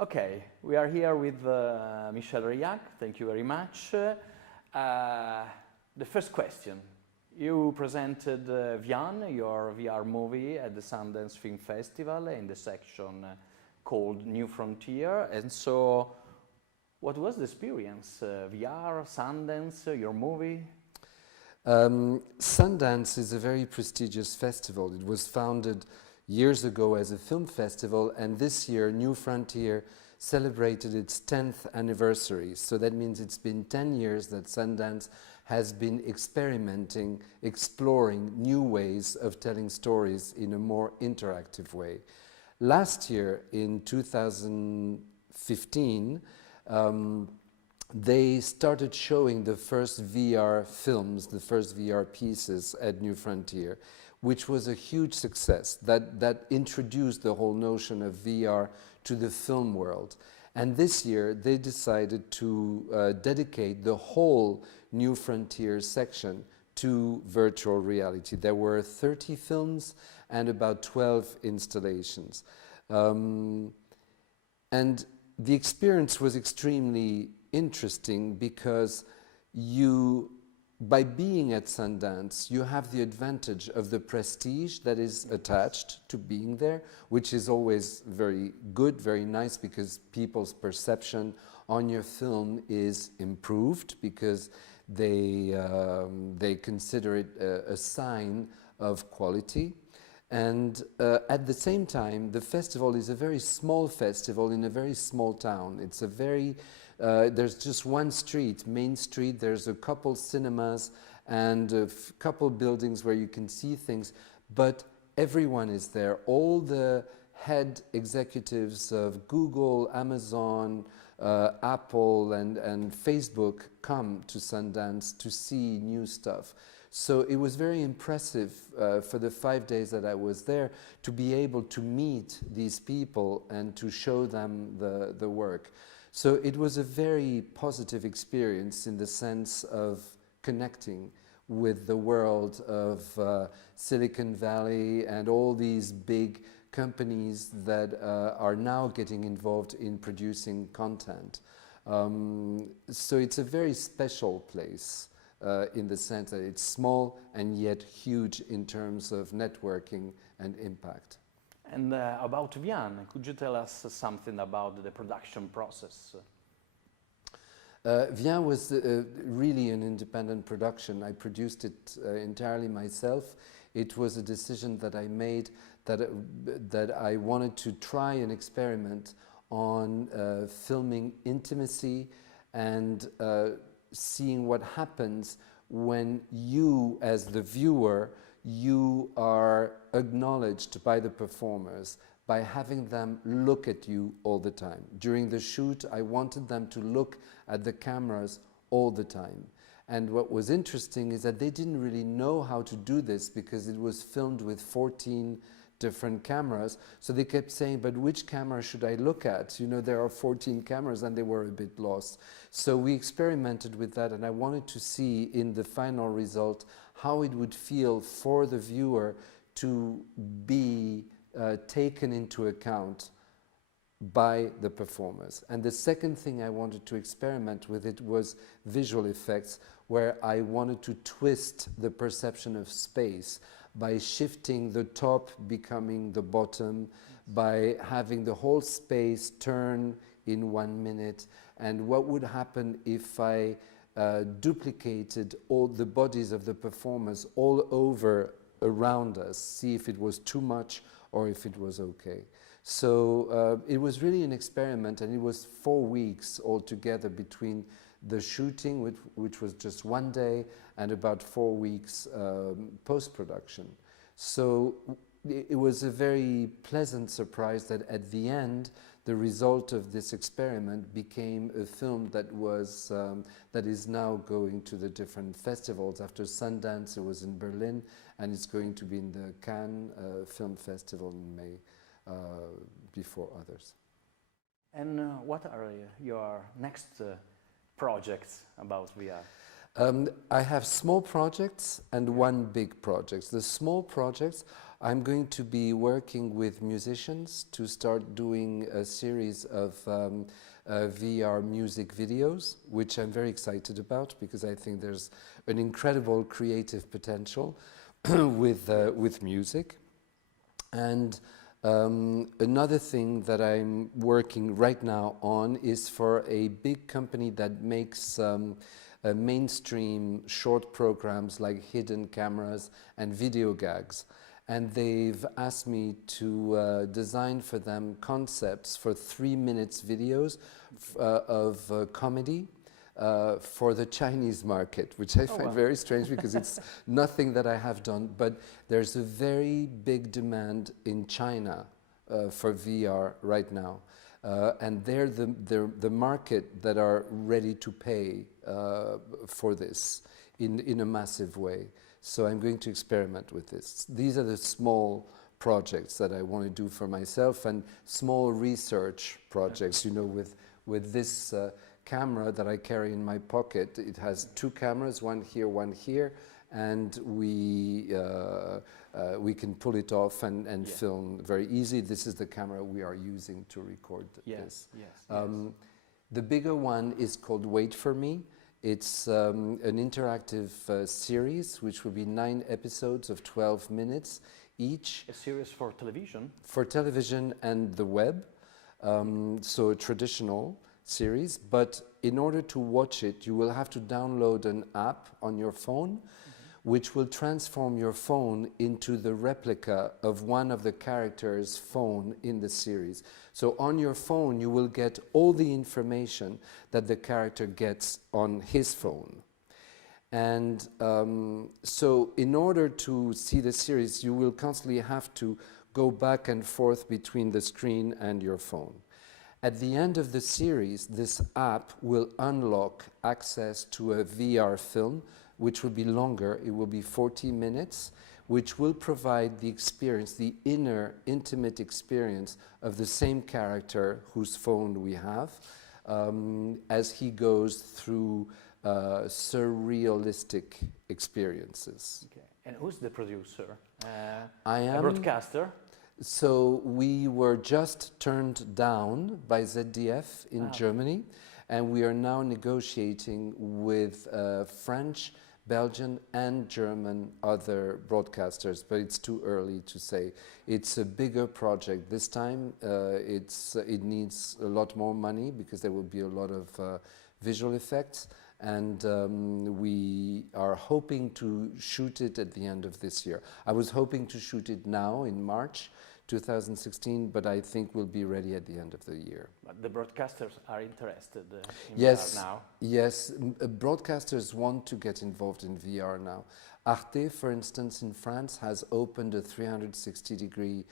Okay, we are here with Michel Reilhac. Thank you very much. The first question. You presented Vian, your VR movie, at the Sundance Film Festival in the section called New Frontier. And so, what was the experience? VR, Sundance, your movie? Sundance is a very prestigious festival. It was founded years ago as a film festival, and this year New Frontier celebrated its 10th anniversary. So that means it's been 10 years that Sundance has been experimenting, exploring new ways of telling stories in a more interactive way. Last year, in 2015, they started showing the first VR films, the first VR pieces at New Frontier, which was a huge success that introduced the whole notion of VR to the film world. And this year they decided to dedicate the whole New Frontier section to virtual reality. There were 30 films and about 12 installations. And the experience was extremely interesting because by being at Sundance, you have the advantage of the prestige that is attached to being there, which is always very good, very nice, because people's perception on your film is improved because they consider it a sign of quality. And at the same time, the festival is a very small festival in a very small town. It's a very there's just one street, Main Street. There's a couple cinemas and a couple buildings where you can see things, but everyone is there. All the head executives of Google, Amazon, Apple and Facebook come to Sundance to see new stuff. So it was very impressive for the 5 days that I was there to be able to meet these people and to show them the work. So it was a very positive experience in the sense of connecting with the world of Silicon Valley and all these big companies that are now getting involved in producing content. So it's a very special place in the sense that it's small and yet huge in terms of networking and impact. And about Vian, could you tell us something about the production process? Vian was really an independent production. I produced it entirely myself. It was a decision that I made that I wanted to try an experiment on filming intimacy and seeing what happens when you, as the viewer, you are acknowledged by the performers by having them look at you all the time. During the shoot, I wanted them to look at the cameras all the time. And what was interesting is that they didn't really know how to do this because it was filmed with 14 different cameras. So they kept saying, but which camera should I look at? You know, there are 14 cameras, and they were a bit lost. So we experimented with that, and I wanted to see in the final result how it would feel for the viewer to be taken into account by the performers. And the second thing I wanted to experiment with it was visual effects, where I wanted to twist the perception of space by shifting the top becoming the bottom, by having the whole space turn in 1 minute. And what would happen if I duplicated all the bodies of the performers all over around us, see if it was too much or if it was okay. So it was really an experiment, and it was 4 weeks altogether between the shooting, which was just 1 day, and about 4 weeks post-production. So it was a very pleasant surprise that at the end, the result of this experiment became a film that was that is now going to the different festivals. After Sundance, it was in Berlin, and it's going to be in the Cannes Film Festival in May before others. And what are your next projects about VR? I have small projects and one big project. The small projects I'm going to be working with musicians to start doing a series of VR music videos, which I'm very excited about because I think there's an incredible creative potential with music. And another thing that I'm working right now on is for a big company that makes mainstream short programs like hidden cameras and video gags. And they've asked me to design for them concepts for 3 minutes videos of comedy for the Chinese market, which I find very strange because it's nothing that I have done. But there's a very big demand in China for VR right now. And they're the market that are ready to pay for this in a massive way. So I'm going to experiment with this. These are the small projects that I want to do for myself, and small research projects, you know, with this camera that I carry in my pocket. It has 2 cameras, one here, and we can pull it off and film very easy. This is the camera we are using to record this. The bigger one is called Wait For Me. It's an interactive series, which will be 9 episodes of 12 minutes each. A series for television? For television and the web, so a traditional series. But in order to watch it, you will have to download an app on your phone, which will transform your phone into the replica of one of the characters' phone in the series. So on your phone, you will get all the information that the character gets on his phone. And so in order to see the series, you will constantly have to go back and forth between the screen and your phone. At the end of the series, this app will unlock access to a VR film, which will be longer. It will be 40 minutes, which will provide the experience, the inner, intimate experience of the same character whose phone we have, as he goes through surrealistic experiences. Okay. And who's the producer? I am a broadcaster? So we were just turned down by ZDF in Germany, and we are now negotiating with French, Belgian and German other broadcasters, but it's too early to say. It's a bigger project this time. It needs a lot more money because there will be a lot of visual effects, and we are hoping to shoot it at the end of this year. I was hoping to shoot it now in March 2016, but I think we'll be ready at the end of the year. But the broadcasters are interested in VR now? Yes, broadcasters want to get involved in VR now. Arte, for instance, in France, has opened a 360-degree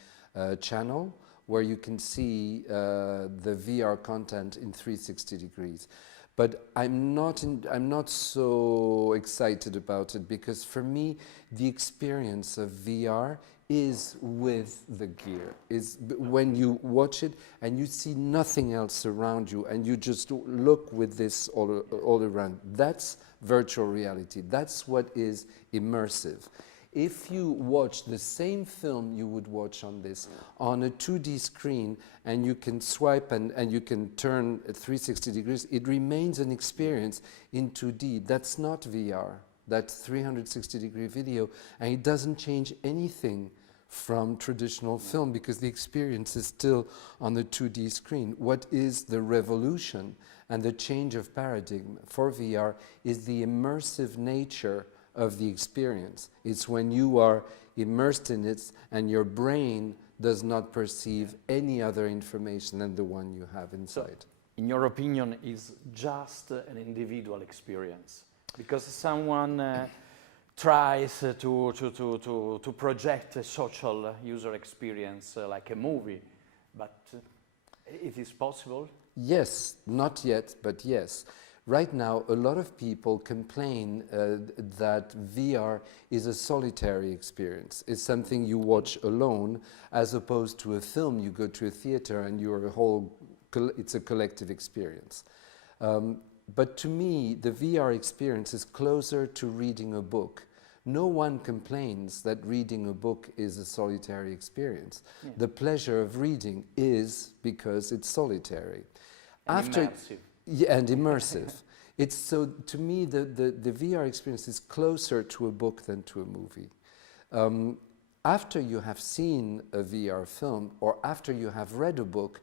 channel where you can see the VR content in 360 degrees. But I'm not so excited about it because for me, the experience of VR is with the gear, is when you watch it and you see nothing else around you and you just look with this all around. That's virtual reality. That's what is immersive. If you watch the same film you would watch on this on a 2D screen and you can swipe and you can turn 360 degrees, it remains an experience in 2D. That's not VR. That's 360-degree video, and it doesn't change anything from traditional film because the experience is still on the 2D screen. What is the revolution and the change of paradigm for VR is the immersive nature of the experience. It's when you are immersed in it and your brain does not perceive any other information than the one you have inside. So, in your opinion, is just an individual experience? Because someone tries to project a social user experience like a movie, but it is possible? Yes, not yet, but yes. Right now, a lot of people complain that VR is a solitary experience. It's something you watch alone, as opposed to a film. You go to a theater and it's a collective experience. But to me, the VR experience is closer to reading a book. no one complains that reading a book is a solitary experience. Yeah. The pleasure of reading is because it's solitary. And immersive. Yeah, and immersive. It's so, to me, the VR experience is closer to a book than to a movie. After you have seen a VR film or after you have read a book,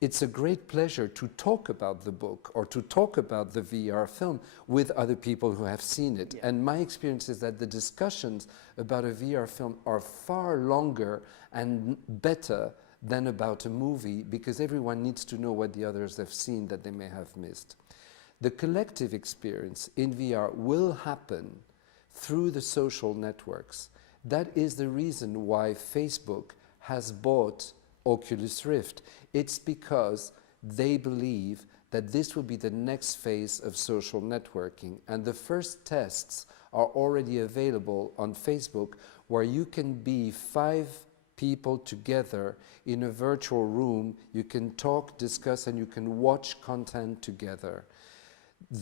it's a great pleasure to talk about the book or to talk about the VR film with other people who have seen it. Yeah. And my experience is that the discussions about a VR film are far longer and better than about a movie, because everyone needs to know what the others have seen that they may have missed. The collective experience in VR will happen through the social networks. That is the reason why Facebook has bought Oculus Rift. It's because they believe that this will be the next phase of social networking. And the first tests are already available on Facebook, where you can be 5 people together in a virtual room. You can talk, discuss, and you can watch content together.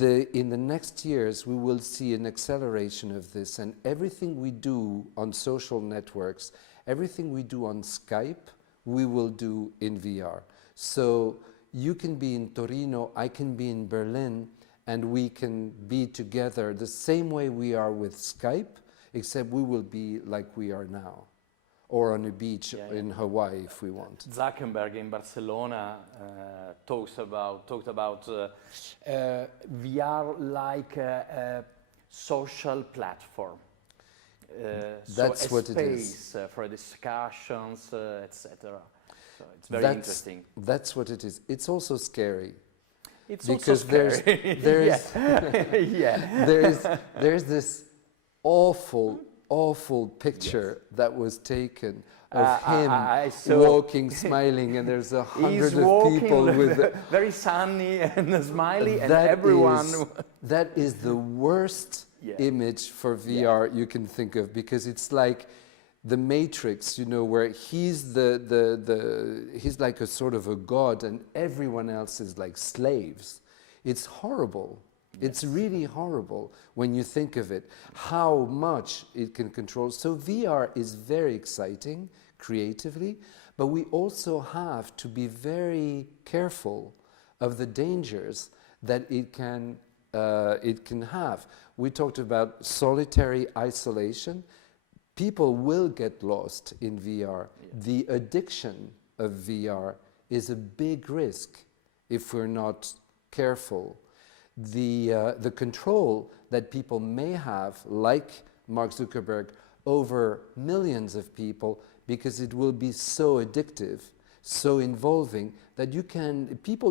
In the next years, we will see an acceleration of this, and everything we do on social networks, everything we do on Skype, we will do in VR. So you can be in Torino, I can be in Berlin, and we can be together the same way we are with Skype, except we will be like we are now, or on a beach in Hawaii if we want. Zuckerberg in Barcelona talked about VR like a social platform. That's so what space it is. For discussions, etc. So it's very interesting. That's what it is. It's also scary. It's because also scary. There's this awful picture that was taken of him walking, smiling, and there's 100 of people with very sunny and smiley, and everyone. That is the worst image for VR you can think of, because it's like the Matrix, you know, where he's he's like a sort of a god, and everyone else is like slaves. It's horrible. It's really horrible when you think of it, how much it can control. So VR is very exciting creatively, but we also have to be very careful of the dangers that it can have. We talked about solitary isolation. People will get lost in VR. Yeah. The addiction of VR is a big risk if we're not careful. The control that people may have, like Mark Zuckerberg, over millions of people, because it will be so addictive, so involving, that people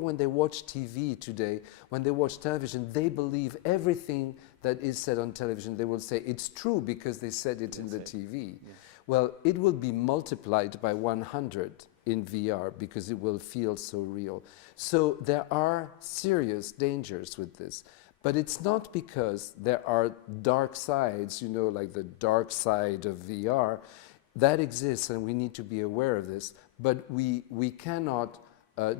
when they watch TV today, when they watch television, they believe everything that is said on television. They will say it's true because they said it in the TV. Yeah. Well, it will be multiplied by 100 in VR because it will feel so real. So there are serious dangers with this, but it's not because there are dark sides, you know, like the dark side of VR. That exists, and we need to be aware of this, but we cannot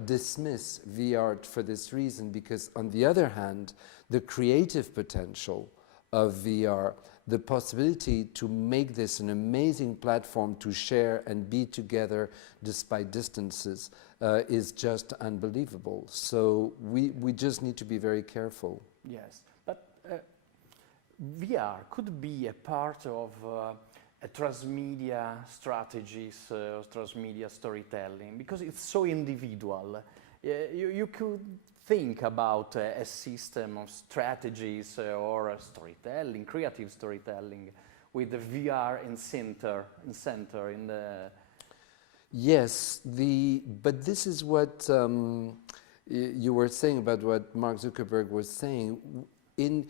dismiss VR for this reason, because on the other hand, the creative potential of VR, the possibility to make this an amazing platform to share and be together despite distances is just unbelievable. So we just need to be very careful. Yes, but VR could be a part of a transmedia strategies or transmedia storytelling, because it's so individual. You could think about a system of strategies or storytelling, creative storytelling, with the VR in center in the. Yes, but this is what you were saying about what Mark Zuckerberg was saying. In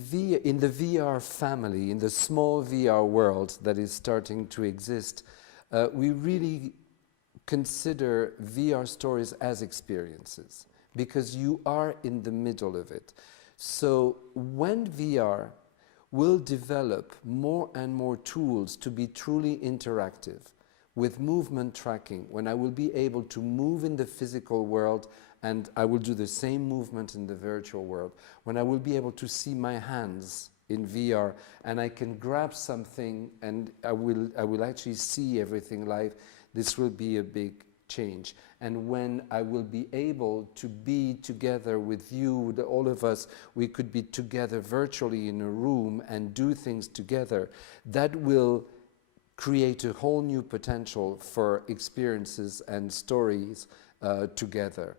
the VR family, in the small VR world that is starting to exist, we really consider VR stories as experiences, because you are in the middle of it. So when VR will develop more and more tools to be truly interactive, with movement tracking, when I will be able to move in the physical world and I will do the same movement in the virtual world, when I will be able to see my hands in VR, and I can grab something and I will actually see everything live, this will be a big change. And when I will be able to be together with you, all of us, we could be together virtually in a room and do things together, that will create a whole new potential for experiences and stories together.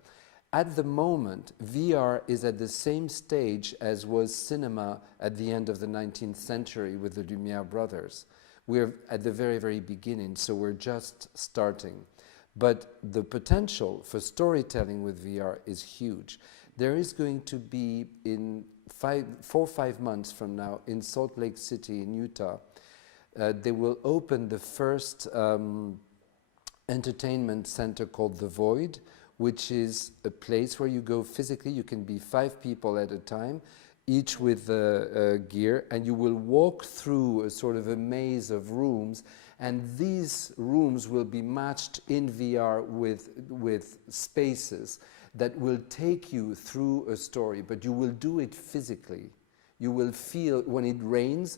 At the moment, VR is at the same stage as was cinema at the end of the 19th century with the Lumière brothers. We're at the very, very beginning, so we're just starting. But the potential for storytelling with VR is huge. There is going to be, in 4 or 5 months from now, in Salt Lake City in Utah, they will open the first entertainment center called The Void, which is a place where you go physically. You can be 5 people at a time, each with gear, and you will walk through a sort of a maze of rooms, and these rooms will be matched in VR with spaces that will take you through a story, but you will do it physically. You will feel, when it rains,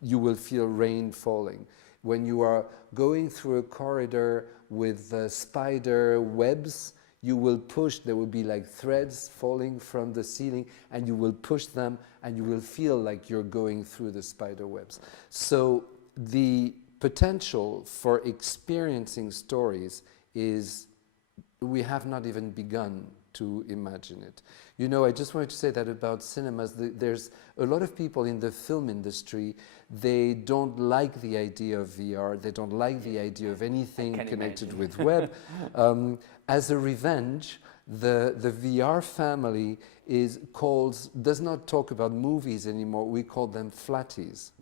you will feel rain falling. When you are going through a corridor with spider webs, you will push, there will be like threads falling from the ceiling, and you will push them and you will feel like you're going through the spider webs. So the potential for experiencing stories is, we have not even begun to imagine it. You know, I just wanted to say that about cinemas, there's a lot of people in the film industry, they don't like the idea of VR, they don't like the idea of anything connected with web. As a revenge, the VR family does not talk about movies anymore, we call them flatties.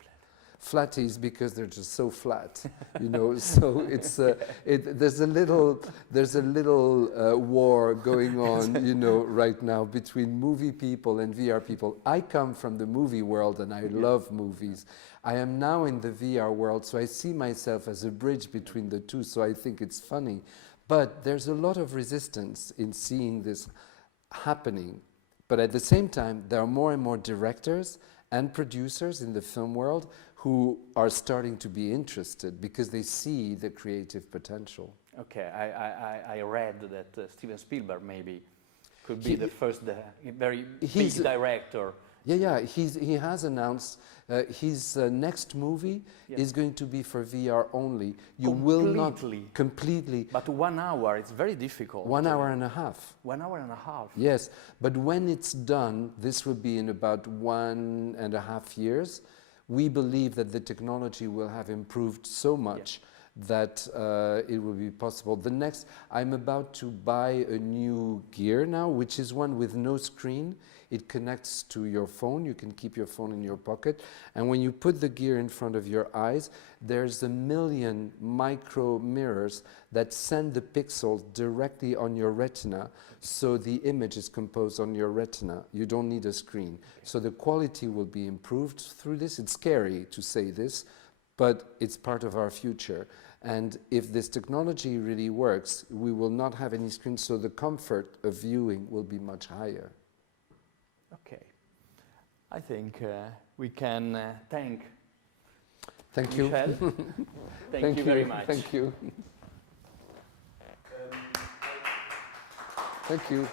Flatties because they're just so flat, you know. So it's there's a little war going on, you know, right now between movie people and VR people. I come from the movie world and I love movies. I am now in the VR world, so I see myself as a bridge between the two. So I think it's funny, but there's a lot of resistance in seeing this happening. But at the same time, there are more and more directors and producers in the film world who are starting to be interested because they see the creative potential. Okay, I read that Steven Spielberg maybe could be the first very big director. Yeah, he has announced his next movie is going to be for VR only. You will not completely. But 1 hour, it's very difficult. 1 hour and a half. 1 hour and a half. Yes, but when it's done, this will be in about 1.5 years. We believe that the technology will have improved so much that it will be possible. I'm about to buy a new gear now, which is one with no screen. It connects to your phone. You can keep your phone in your pocket. And when you put the gear in front of your eyes, there's 1 million micro mirrors that send the pixels directly on your retina. So the image is composed on your retina. You don't need a screen. So the quality will be improved through this. It's scary to say this, but it's part of our future. And if this technology really works, we will not have any screens, so the comfort of viewing will be much higher. Okay. I think we can thank you. Michel. Thank you very much. Thank you. Thank you.